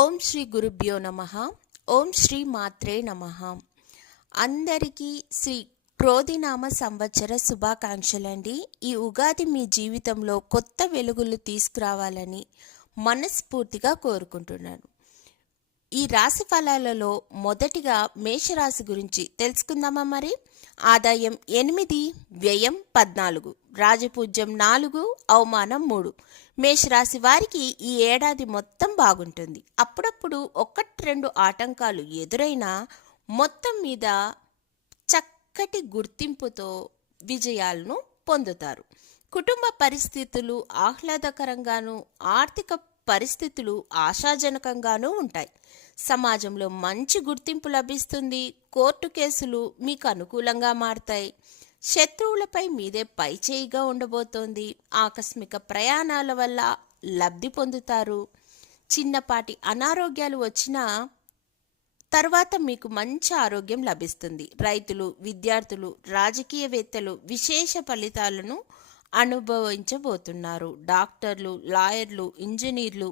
ఓం శ్రీ గురుభ్యో నమః. ఓం శ్రీ మాత్రే నమః. అందరికీ శ్రీ క్రోధినామ సంవత్సర శుభాకాంక్షలండి. ఈ ఉగాది మీ జీవితంలో కొత్త వెలుగులు తీసుకురావాలని మనస్ఫూర్తిగా కోరుకుంటున్నాను. ఈ రాశి ఫలాలలో మొదటిగా మేషరాశి గురించి తెలుసుకుందామా మరి. ఆదాయం 8, వ్యయం 14, రాజపూజ్యం 4, అవమానం 3. మేషరాశి వారికి ఈ ఏడాది మొత్తం బాగుంటుంది. అప్పుడప్పుడు 1-2 ఆటంకాలు ఎదురైనా మొత్తం మీద చక్కటి గుర్తింపుతో విజయాలను పొందుతారు. కుటుంబ పరిస్థితులు ఆహ్లాదకరంగాను, ఆర్థిక పరిస్థితులు ఆశాజనకంగానూ ఉంటాయి. సమాజంలో మంచి గుర్తింపు లభిస్తుంది. కోర్టు కేసులు మీకు అనుకూలంగా మారతాయి. శత్రువులపై మీదే పైచేయిగా ఉండబోతోంది. ఆకస్మిక ప్రయాణాల వల్ల లబ్ధి పొందుతారు. చిన్నపాటి అనారోగ్యాలు వచ్చినా తర్వాత మీకు మంచి ఆరోగ్యం లభిస్తుంది. రైతులు, విద్యార్థులు, రాజకీయవేత్తలు విశేష ఫలితాలను అనుభవించబోతున్నారు. డాక్టర్లు, లాయర్లు, ఇంజనీర్లు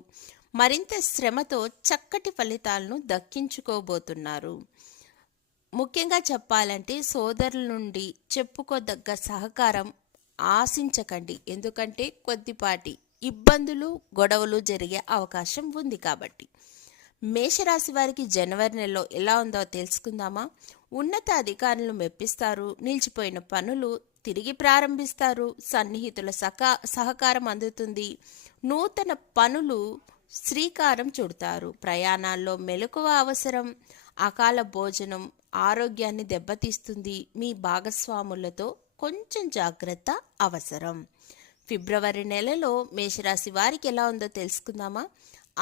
మరింత శ్రమతో చక్కటి ఫలితాలను దక్కించుకోబోతున్నారు. ముఖ్యంగా చెప్పాలంటే సోదరుల నుండి చెప్పుకోదగ్గ సహకారం ఆశించకండి. ఎందుకంటే కొద్దిపాటి ఇబ్బందులు, గొడవలు జరిగే అవకాశం ఉంది కాబట్టి. మేషరాశి వారికి జనవరి నెలలో ఎలా ఉందో తెలుసుకుందామా. ఉన్నత అధికారులను మెప్పిస్తారు. నిలిచిపోయిన పనులు తిరిగి ప్రారంభిస్తారు. సన్నిహితుల సహకారం అందుతుంది. నూతన పనులు శ్రీకారం చుడతారు. ప్రయాణాల్లో మెలకువ అవసరం. అకాల భోజనం ఆరోగ్యాన్ని దెబ్బతీస్తుంది. మీ భాగస్వాములతో కొంచెం జాగ్రత్త అవసరం. ఫిబ్రవరి నెలలో మేషరాశి వారికి ఎలా ఉందో తెలుసుకుందామా.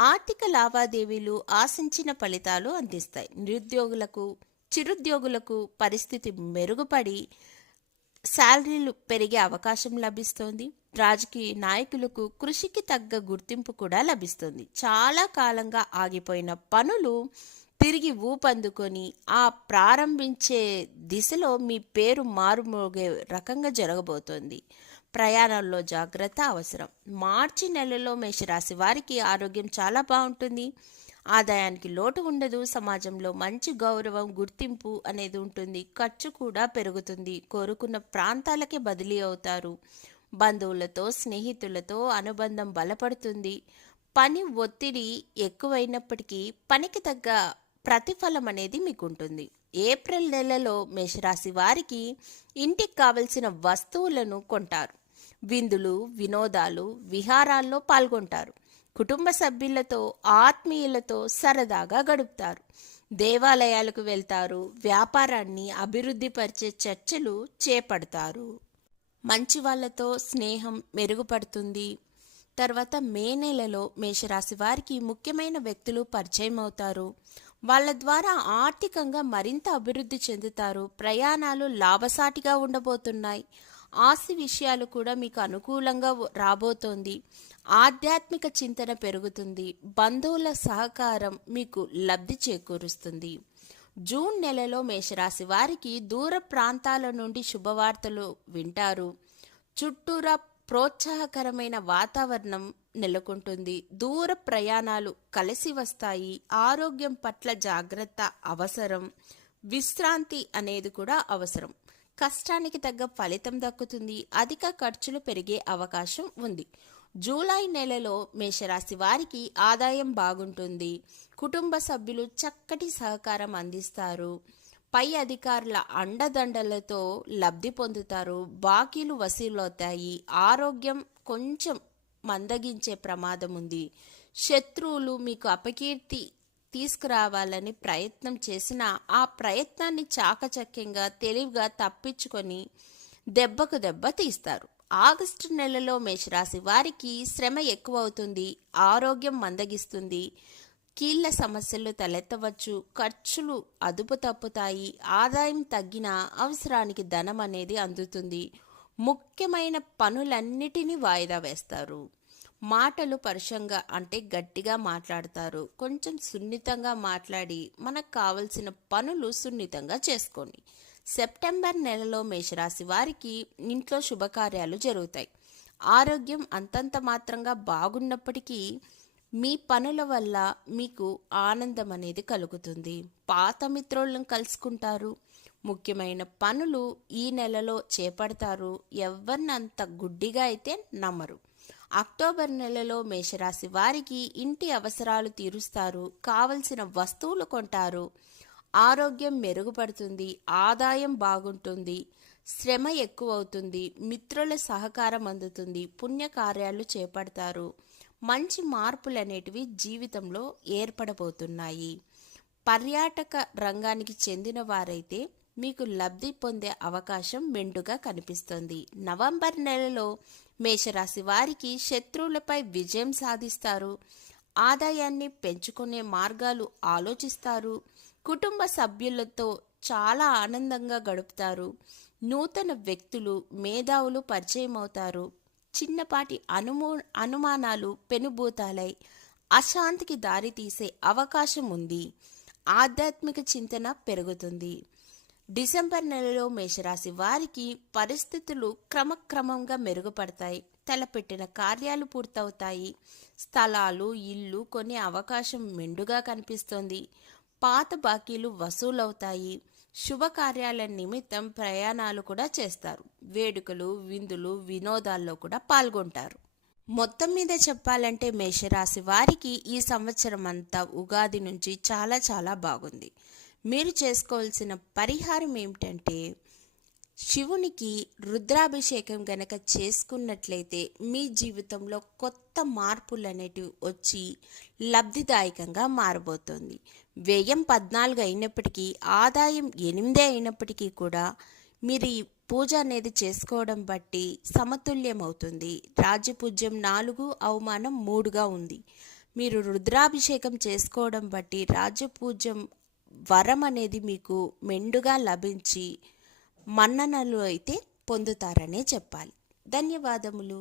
ఆర్థిక లావాదేవీలు ఆశించిన ఫలితాలు అందిస్తాయి. నిరుద్యోగులకు, చిరుద్యోగులకు పరిస్థితి మెరుగుపడి శాలరీలు పెరిగే అవకాశం లభిస్తోంది. రాజకీయ నాయకులకు కృషికి తగ్గ గుర్తింపు కూడా లభిస్తుంది. చాలా కాలంగా ఆగిపోయిన పనులు తిరిగి ఊపందుకొని ఆ ప్రారంభించే దిశలో మీ పేరు మారుమోగే రకంగా జరగబోతోంది. ప్రయాణాల్లో జాగ్రత్త అవసరం. మార్చి నెలలో మేషరాశి వారికి ఆరోగ్యం చాలా బాగుంటుంది. ఆదాయానికి లోటు ఉండదు. సమాజంలో మంచి గౌరవం, గుర్తింపు అనేది ఉంటుంది. ఖర్చు కూడా పెరుగుతుంది. కోరుకున్న ప్రాంతాలకే బదిలీ అవుతారు. బంధువులతో, స్నేహితులతో అనుబంధం బలపడుతుంది. పని ఒత్తిడి ఎక్కువైనప్పటికీ పనికి తగ్గ ప్రతిఫలం అనేది మీకు ఉంటుంది. ఏప్రిల్ నెలలో మేషరాశి వారికి ఇంటికి కావలసిన వస్తువులను కొంటారు. విందులు, వినోదాలు, విహారాల్లో పాల్గొంటారు. కుటుంబ సభ్యులతో, ఆత్మీయులతో సరదాగా గడుపుతారు. దేవాలయాలకు వెళ్తారు. వ్యాపారాన్ని అభివృద్ధిపరిచే చర్చలు చేపడతారు. మంచి వాళ్ళతో స్నేహం మెరుగుపడుతుంది. తర్వాత మే నెలలో మేషరాశి వారికి ముఖ్యమైన వ్యక్తులు పరిచయం అవుతారు. వాళ్ళ ద్వారా ఆర్థికంగా మరింత అభివృద్ధి చెందుతారు. ప్రయాణాలు లాభసాటిగా ఉండబోతున్నాయి. ఆస్తి విషయాలు కూడా మీకు అనుకూలంగా రాబోతోంది. ఆధ్యాత్మిక చింతన పెరుగుతుంది. బంధువుల సహకారం మీకు లబ్ధి చేకూరుస్తుంది. జూన్ నెలలో మేషరాశి వారికి దూర ప్రాంతాల నుండి శుభవార్తలు వింటారు. చుట్టూరా ప్రోత్సాహకరమైన వాతావరణం నెలకొంటుంది. దూర ప్రయాణాలు కలిసి వస్తాయి. ఆరోగ్యం పట్ల జాగ్రత్త అవసరం. విశ్రాంతి అనేది కూడా అవసరం. కష్టానికి తగ్గ ఫలితం దక్కుతుంది. అధిక ఖర్చులు పెరిగే అవకాశం ఉంది. జూలై నెలలో మేషరాశి వారికి ఆదాయం బాగుంటుంది. కుటుంబ సభ్యులు చక్కటి సహకారం అందిస్తారు. పై అధికారుల అండదండలతో లబ్ధి పొందుతారు. బాకీలు వసూలవుతాయి. ఆరోగ్యం కొంచెం మందగించే ప్రమాదం ఉంది. శత్రువులు మీకు అపకీర్తి తీసుకురావాలని ప్రయత్నం చేసినా ఆ ప్రయత్నాన్ని చాకచక్యంగా, తెలివిగా తప్పించుకొని దెబ్బకు దెబ్బ తీస్తారు. ఆగస్టు నెలలో మేషరాశి వారికి శ్రమ ఎక్కువ అవుతుంది. ఆరోగ్యం మందగిస్తుంది. కీళ్ల సమస్యలు తలెత్తవచ్చు. ఖర్చులు అదుపు తప్పుతాయి. ఆదాయం తగ్గినా అవసరానికి ధనం అనేది అందుతుంది. ముఖ్యమైన పనులన్నిటినీ వాయిదా వేస్తారు. మాటలు పరుషంగా అంటే గట్టిగా మాట్లాడతారు. కొంచెం సున్నితంగా మాట్లాడి మనకు కావలసిన పనులు సున్నితంగా చేసుకోండి. సెప్టెంబర్ నెలలో మేషరాశి వారికి ఇంట్లో శుభకార్యాలు జరుగుతాయి. ఆరోగ్యం అంతంత మాత్రంగా బాగున్నప్పటికీ మీ పనుల వల్ల మీకు ఆనందం అనేది కలుగుతుంది. పాత మిత్రులను కలుసుకుంటారు. ముఖ్యమైన పనులు ఈ నెలలో చేపడతారు. ఎవరిని అంత గుడ్డిగా అయితే నమ్మరు. అక్టోబర్ నెలలో మేషరాశి వారికి ఇంటి అవసరాలు తీరుస్తారు. కావలసిన వస్తువులు కొంటారు. ఆరోగ్యం మెరుగుపడుతుంది. ఆదాయం బాగుంటుంది. శ్రమ ఎక్కువవుతుంది. మిత్రుల సహకారం అందుతుంది. పుణ్యకార్యాలు చేపడతారు. మంచి మార్పులు అనేటివి జీవితంలో ఏర్పడబోతున్నాయి. పర్యాటక రంగానికి చెందిన వారైతే మీకు లబ్ధి పొందే అవకాశం మెండుగా కనిపిస్తుంది. నవంబర్ నెలలో మేషరాశి వారికి శత్రువులపై విజయం సాధిస్తారు. ఆదాయాన్ని పెంచుకునే మార్గాలు ఆలోచిస్తారు. కుటుంబ సభ్యులతో చాలా ఆనందంగా గడుపుతారు. నూతన వ్యక్తులు, మేధావులు పరిచయం అవుతారు. చిన్నపాటి అనుమానాలు పెనుభూతాలై అశాంతికి దారితీసే అవకాశం ఉంది. ఆధ్యాత్మిక చింతన పెరుగుతుంది. డిసెంబర్ నెలలో మేషరాశి వారికి పరిస్థితులు క్రమక్రమంగా మెరుగుపడతాయి. తలపెట్టిన కార్యాలు పూర్తవుతాయి. స్థలాలు, ఇల్లు కొనే అవకాశం మెండుగా కనిపిస్తుంది. పాత బాకీలు వసూలవుతాయి. శుభకార్యాల నిమిత్తం ప్రయాణాలు కూడా చేస్తారు. వేడుకలు, విందులు, వినోదాల్లో కూడా పాల్గొంటారు. మొత్తం మీద చెప్పాలంటే మేషరాశి వారికి ఈ సంవత్సరం అంతా ఉగాది నుంచి చాలా చాలా బాగుంది. మీరు చేసుకోవాల్సిన పరిహారం ఏమిటంటే, శివునికి రుద్రాభిషేకం గనక చేసుకున్నట్లయితే మీ జీవితంలో కొత్త మార్పులు అనేటివి వచ్చి లబ్ధిదాయకంగా మారబోతోంది. వ్యయం 14 అయినప్పటికీ, ఆదాయం 8 అయినప్పటికీ కూడా మీరు ఈ పూజ అనేది చేసుకోవడం బట్టి సమతుల్యం అవుతుంది. రాజ్యపూజ్యం 4, అవమానం 3గా ఉంది. మీరు రుద్రాభిషేకం చేసుకోవడం బట్టి రాజ్యపూజ్యం వరం అనేది మీకు మెండుగా లభించి మన్ననలు అయితే పొందుతారనే చెప్పాలి. ధన్యవాదములు.